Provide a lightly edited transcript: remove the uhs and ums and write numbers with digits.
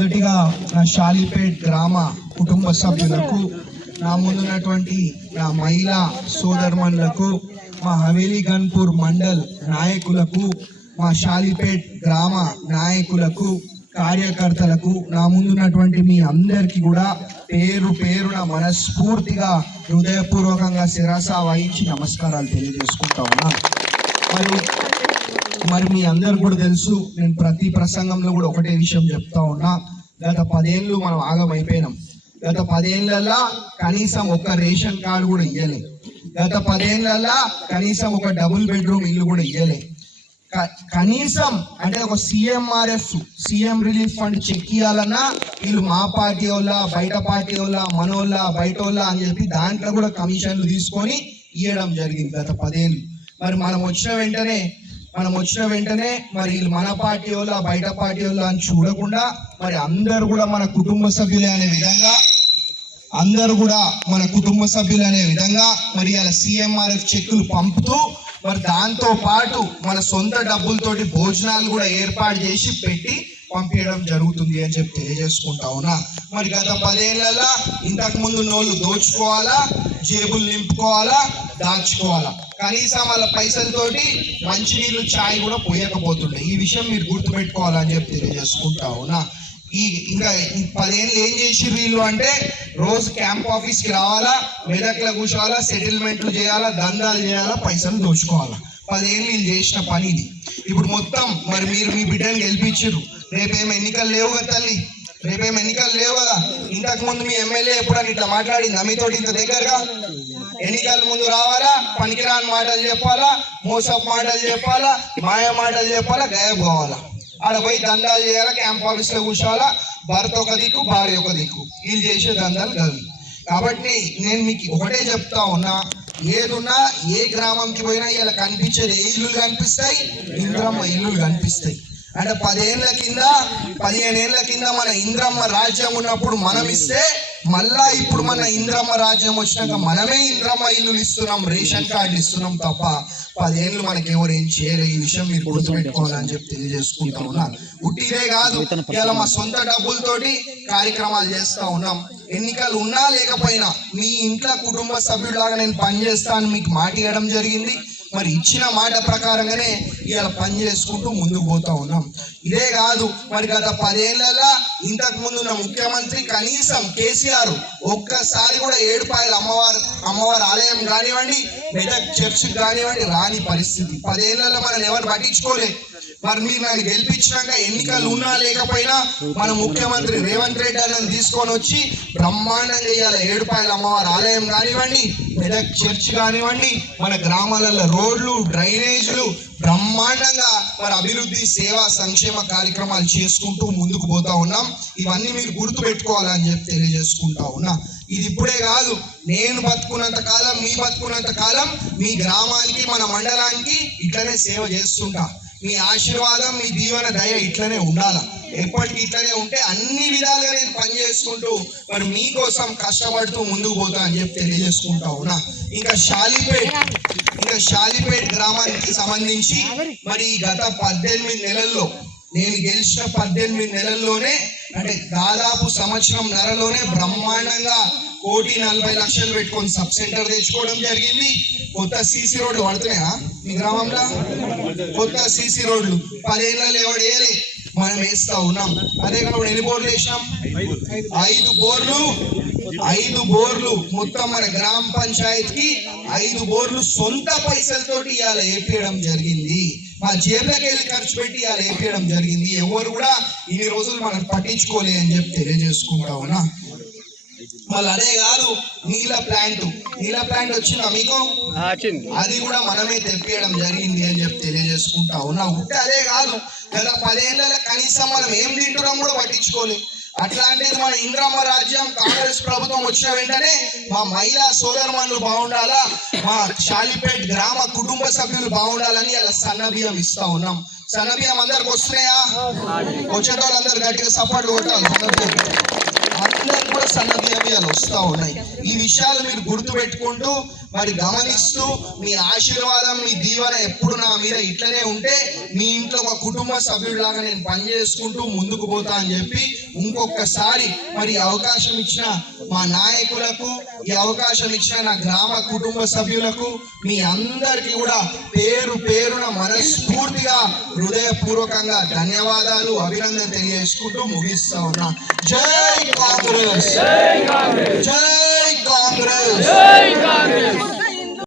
మొదటిగా నా షాలిపేట్ గ్రామ కుటుంబ సభ్యులకు, నా ముందున్నటువంటి నా మహిళా సోదరుమణులకు, మా హవేలీ గన్పూర్ మండల్ నాయకులకు, మా షాలిపేట్ గ్రామ నాయకులకు, కార్యకర్తలకు, నా ముందున్నటువంటి మీ అందరికీ కూడా పేరు పేరున మనస్ఫూర్తిగా హృదయపూర్వకంగా శిరస వహించి నమస్కారాలు తెలియజేసుకుంటా ఉన్నాను. మరి మీ అందరు కూడా తెలుసు, నేను ప్రతి ప్రసంగంలో కూడా ఒకటే విషయం చెప్తా ఉన్నా. గత 10 ఏళ్ళు మనం ఆగమైపోయినాం. గత 10 ఏళ్ళల్లో కనీసం ఒక రేషన్ కార్డు కూడా ఇయ్యలే. గత 10 ఏళ్ళల్లో కనీసం ఒక డబుల్ బెడ్రూమ్ ఇల్లు కూడా ఇయ్యలే. కనీసం అంటే ఒక సీఎం రిలీఫ్ ఫండ్ చెక్ ఇవ్వాలన్నా వీళ్ళు మా పార్టీ వాళ్ళ, బయట పార్టీ వాళ్ళ, మనోళ్ళ, బయట వాళ్ళ అని చెప్పి దాంట్లో కూడా కమిషన్లు తీసుకొని ఇవ్వడం జరిగింది గత 10 ఏళ్ళు. మరి మనం వచ్చిన వెంటనే మరి వీళ్ళు మన పార్టీ వాళ్ళ, బయట పార్టీ వాళ్ళ అని చూడకుండా మరి అందరు కూడా మన కుటుంబ సభ్యులే అనే విధంగా మరి ఇలా CMRF చెక్కులు పంపుతూ మరి దాంతో పాటు మన సొంత డబ్బులతోటి భోజనాలు కూడా ఏర్పాటు చేసి పెట్టి పంపించడం జరుగుతుంది అని చెప్పి తెలియజేసుకుంటా ఉన్నా. మరి గత 10 ఏళ్ళ ఇంతకు ముందు నోళ్ళు దోచుకోవాలా, జేబులు నింపుకోవాలా, దాచుకోవాలా, కనీసం వాళ్ళ పైసలతోటి మంచినీళ్ళు, ఛాయ్ కూడా పోయకపోతుండే. ఈ విషయం మీరు గుర్తుపెట్టుకోవాలని చెప్పి తెలియజేసుకుంటా ఉన్నా. ఇంకా 10 ఏళ్ళు ఏం చేసి వీళ్ళు అంటే రోజు క్యాంప్ ఆఫీస్కి రావాలా, మెదక్లో కూర్చోవాలా, సెటిల్మెంట్లు చేయాలా, దందాలు చేయాలా, పైసలు దోచుకోవాలా. 10 ఏళ్ళు వీళ్ళు చేసిన పని ఇది. ఇప్పుడు మొత్తం మరి మీరు మీ బిడ్డని గెలిపించారు. రేపేం ఎన్నికలు లేవు కదా తల్లి, ఇంతకు ముందు మీ ఎమ్మెల్యే ఎప్పుడని ఇట్లా మాట్లాడిందా మీతోటి ఇంత దగ్గరగా? ఎన్నికల ముందు రావాలా, పనికిరాని మాటలు చెప్పాలా, మోసపు మాటలు చెప్పాలా, మాయ మాటలు చెప్పాలా, గాయబ్ కావాలా, ఆడ పోయి దందాలు చేయాలా, క్యాంప్ ఆఫీస్ లో కూర్చోవాలా, భర్త ఒక దిక్కు, భార్య ఒక దిక్కు, వీళ్ళు చేసే దందాలు కాదు. కాబట్టి నేను మీకు ఒకటే చెప్తా ఉన్నా, ఏదున్నా ఏ గ్రామంకి పోయినా ఇలా కనిపించేది ఏ ఇల్లులు కనిపిస్తాయి, ఇంద్రమ్మ ఇల్లులు కనిపిస్తాయి. అంటే 15 ఏళ్ల కింద మన ఇంద్రమ్మ రాజ్యం ఉన్నప్పుడు మనం ఇస్తే, మళ్ళా ఇప్పుడు మన ఇంద్రమ్మ రాజ్యం వచ్చినాక మనమే ఇంద్రమ్మ ఇల్లులు ఇస్తున్నాం, రేషన్ కార్డు ఇస్తున్నాం తప్ప 10 ఏళ్ళు మనకి ఎవరు ఏం చేయలేదు. ఈ విషయం మీరు గుర్తుపెట్టుకోవాలని చెప్పి తెలియజేసుకుంటా ఉన్నాను. ఉట్టిదే కాదు, ఇలా మా సొంత డబ్బులతోటి కార్యక్రమాలు చేస్తా ఉన్నాం. ఎన్నికలు ఉన్నా లేకపోయినా మీ ఇంట్లో కుటుంబ సభ్యులాగా నేను పనిచేస్తాను మీకు మాట ఇవ్వడం జరిగింది. మరి ఇచ్చిన మాట ప్రకారంగానే ఇలా పని చేసుకుంటూ ముందుకు పోతా ఉన్నాం. ఇదే కాదు, మరి గత 10 ఏళ్ళ ఇంతకు ముందు ఉన్న ముఖ్యమంత్రి కనీసం కేసీఆర్ ఒక్కసారి కూడా ఏడుపాయల అమ్మవారి ఆలయం కానివ్వండి, మెదక్ చర్చ్ కానివ్వండి రాని పరిస్థితి. 10 ఏళ్ళ మనం ఎవరు పట్టించుకోలే. మరి మీరు నన్ను గెలిపించినాక ఎన్నికలు ఉన్నా లేకపోయినా మన ముఖ్యమంత్రి రేవంత్ రెడ్డి అన్నని తీసుకొని వచ్చి బ్రహ్మాండంగా ఇవాళ ఏడుపాయల అమ్మవారి ఆలయం కానివ్వండి, మెదక్ చర్చ్ కానివ్వండి, మన గ్రామాలలో రోడ్లు, డ్రైనేజీలు బ్రహ్మాండంగా మరి అభివృద్ధి, సేవా, సంక్షేమ కార్యక్రమాలు చేసుకుంటూ ముందుకు పోతా ఉన్నాం. ఇవన్నీ మీరు గుర్తు పెట్టుకోవాలని చెప్పి తెలియజేసుకుంటా ఉన్నా. ఇది ఇప్పుడే కాదు, నేను బతుకున్నంత కాలం, మీ బతుకున్నంత కాలం మీ గ్రామానికి, మన మండలానికి ఇట్లనే సేవ చేస్తుంటా. మీ ఆశీర్వాదం, మీ దీవెన, దయ ఇట్లనే ఉండాలా. ఎప్పటికీ ఇట్లనే ఉంటే అన్ని విధాలుగా నేను పనిచేసుకుంటూ మరి మీకోసం కష్టపడుతూ ముందుకు పోతా అని చెప్పి తెలియజేసుకుంటా ఉన్నా. ఇంకా షాలిపేట్ గ్రామానికి సంబంధించి మరి గత 18 నెలల్లో నేను గెలిచిన 18 నెలల్లోనే అంటే దాదాపు సంవత్సరంన్నరలోనే బ్రహ్మాండంగా 1,40,00,000 పెట్టుకొని సబ్ సెంటర్ తెచ్చుకోవడం జరిగింది. కొత్త CC రోడ్లు పడుతున్నాయా మీ గ్రామంలో? కొత్త CC రోడ్లు 10 ఏళ్ళలో ఎవడు వేయలే, మనం వేస్తా ఉన్నాం. అదే కాకుండా ఎన్ని బోర్లు వేసినాం? 5 బోర్లు మొత్తం మన గ్రామ పంచాయతీకి 5 బోర్లు సొంత పైసలతోటి ఇవాళ వేపించడం జరిగింది. మా జేబులకి వెళ్ళి ఖర్చు పెట్టి ఇవాళ వేపించడం జరిగింది. ఎవరు కూడా ఇన్ని రోజులు మనం పట్టించుకోలే అని చెప్పి తెలియజేసుకుంటా ఉన్నా. మళ్ళీ అదే కాదు, నీళ్ళ ప్లాంట్ వచ్చిందా మీకు? అది కూడా మనమే తెప్పియడం జరిగింది అని చెప్పి తెలియజేసుకుంటా ఉన్నా. ఉంటే అదే కాదు, గత 10 ఏళ్ళ కనీసం మనం ఏం తింటున్నాం కూడా పట్టించుకోలేదు. అట్లాంటిది మన ఇంద్రమ్మ రాజ్యం కాంగ్రెస్ ప్రభుత్వం వచ్చిన వెంటనే మా మహిళా సోదరుమణులు బాగుండాలా, మా షాలిపేట్ గ్రామ కుటుంబ సభ్యులు బాగుండాలని అలా సన్నబియ్యం ఇస్తా ఉన్నాం. సన్నబియ్యం అందరికి వస్తున్నాయా? వచ్చేటోళ్ళు అందరు గట్టిగా సపోర్ట్ కొట్టాలి. అందరికి కూడా సన్న బియ్యాలు వస్తూ ఉన్నాయి. ఈ విషయాలు మీరు గుర్తుపెట్టుకుంటూ మరి గమనిస్తూ మీ ఆశీర్వాదం మీ దీవెన ఎప్పుడు నా మీద ఇట్లనే ఉంటే మీ ఇంట్లో ఒక కుటుంబ సభ్యుడిలాగా నేను పనిచేసుకుంటూ ముందుకు పోతా అని చెప్పి ఇంకొకసారి మరి అవకాశం ఇచ్చిన మా నాయకులకు, ఈ అవకాశం ఇచ్చిన నా గ్రామ కుటుంబ సభ్యులకు మీ అందరికీ కూడా పేరు పేరున మనస్ఫూర్తిగా హృదయపూర్వకంగా ధన్యవాదాలు, అభినందన తెలియజేసుకుంటూ ముగిస్తా ఉన్నా. జై కాంగ్రెస్, జై కాంగ్రెస్, జై కాంగ్రెస్.